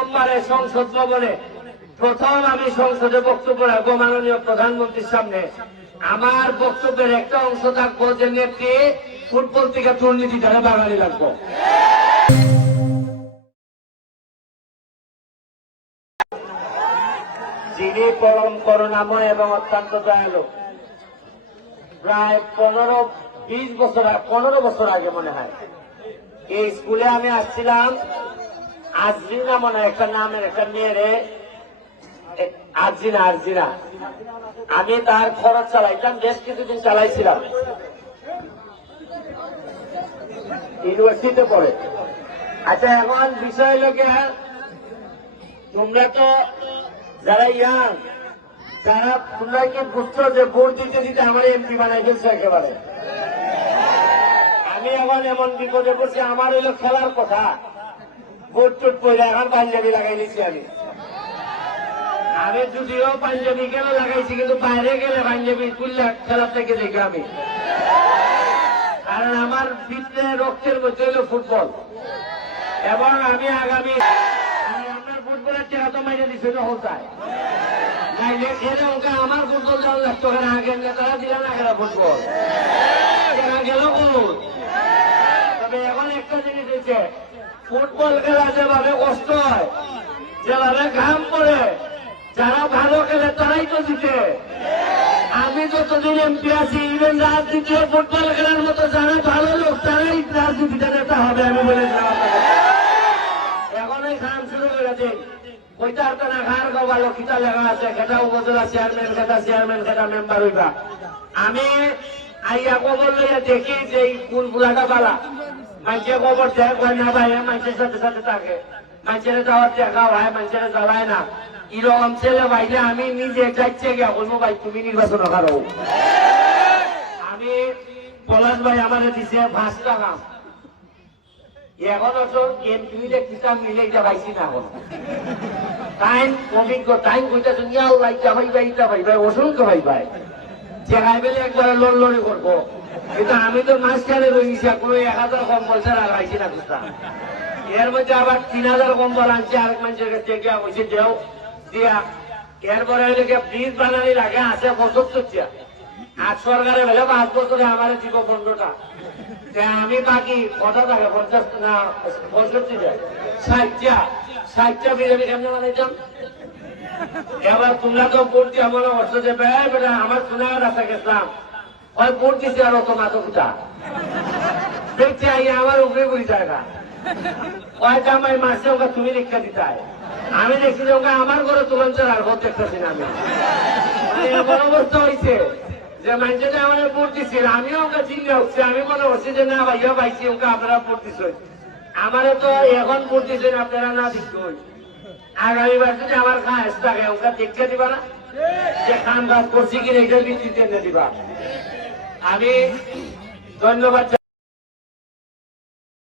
প্রথমবারে সংসদ ভবনে প্রথম আমি সংসদে বক্তব্য রাখবো মাননীয় প্রধানমন্ত্রীর সামনে। আমার বক্তব্যের একটা অংশ থাকবো যে নেত্রী ফুটবল থেকে দুর্নীতি দ্বারা বাঙালি লাগবো। যিনি পরম করুণাময় এবং অত্যন্ত দয়ালু, প্রায় 15 বছর আগে মনে হয় এই স্কুলে আমি আসছিলাম। আজরিনা মনে একটা নামের একটা মেয়েরে, আরজিনা আমি তার খরচ চালাইতাম, বেশ কিছুদিন চালাইছিলাম। ইউনিভার্সিটিতে পড়ে। আচ্ছা, এখন বিষয় লোকে তোমরা তো যারা ইয়াং, যারা তোমরা কি বুঝছো যে ভোট দিতে দিতে আমার এমপি বানাই ফেলছে একেবারে। আমি এখন এমন বিপদে পড়ছি, আমার হইলো খেলার কথা, ভোট টোট পড়ে এখন পাঞ্জাবি লাগাই নিচ্ছি। আমি যদিও পাঞ্জাবি কেন লাগাইছি, কিন্তু বাইরে গেলে পাঞ্জাবি খুললে খেলা থেকে দেখি আমি, কারণ আমার ভিতরে রক্তের মধ্যে হলো ফুটবল। এবং আমি আগামী আপনার ফুটবলের চেহারা তো মাইনে দিচ্ছে না হতায় আমার ফুটবল যাওয়ার লাগতো, আগের নেতারা দিল না খেলা ফুটবল গেল। তবে এখন একটা জিনিস হয়েছে, ফুটবল খেলা যেভাবে কষ্ট হয়, যেভাবে ঘাম পড়ে, যারা ভালো খেলে তারাই তো জিতে। আমি যতদিন এমপি আছি, ইভেন রাজনীতি ফুটবল খেলার মতো যারা ভালো লোক তারাই রাজনীতিতে নেতা হবে আমি বলে এখন এই খান শুরু করে দিন। ওইটা আপনারা ঘাড় গবালো কিতা লেখা আছে, খেটা উপজেলা চেয়ারম্যান, খেটা মেম্বার হইবা। আমি আইয়া খবর লইয়া দেখি যে এই ফুলগুলাটা বালা মানুষের খবর দেয় না ভাই, মানুষের সাথে সাথে থাকে, মানুষের যাওয়ার দেখা হয়, মানুষের জ্বালায় না। এরকম ছেলে ভাইলে আমি নিজে যাইছে গিয়া বলবো ভাই তুমি নির্বাচন করো। আমি পলাশ ভাই আমার দিছে 5 টাকা, এখন এমপিতে কিতাব মিলে এটা পাইছি না। এখন টাইম অভিজ্ঞ টাইম কইতেছেন ইয়াও লাইটা ভাই ইটা ভাই অসংখ্য ভাই জায়গায় পেলে একবারে লড়লড়ি করবো। কিন্তু আমি তো মাঝখানে রয়েছি, কোনো 1000 কম পয়সা আর আইছি না বুঝতাম। এর মধ্যে আবার 3000 কম্বল আনছে আরেক মানুষের কাছে গিয়া বসে দেও দিয়া। এরপরে ব্রিজ বানানি লাগে আছে 75 আর সরকারে বেলে 5 বছরে আমার দিব 15টা। আমি বাকি কটা থাকে 50 না 65 60টা বিরিয়ানি কেমন বানাইতাম। এবার তোমরা তো ভোট দিয়ে মনে করছো যে বেটা আমার শোনার রাস্তা গেছিলাম, ওই ভোট দিচ্ছে আর অত মাথা দেখছি আইয়া আমার উপরে বুঝি যায় না। ওই জামাই মাসে ওকে তুমি রেখা দিতে আমি দেখছি যে ওকে আমার ঘরে তুলন আর ভোট দেখতেছি না। আমি এমন অবস্থা হয়েছে যে মানুষের আমার ভোট দিচ্ছে, আমিও ওকে চিন্তা হচ্ছে। আমি মনে করছি যে না ভাইয়া পাইছি ওকে আপনারা ভোট দিচ্ছ, আমারে তো এখন ভোট দিচ্ছেন আপনারা না দিচ্ছ। আগামীবার যদি আমার খাস থাকে ওকে দেখতে দিবা না যে খান বাস করছি কিনা এটা ভিত্তিতে দিবা। আমি ধন্যবাদ।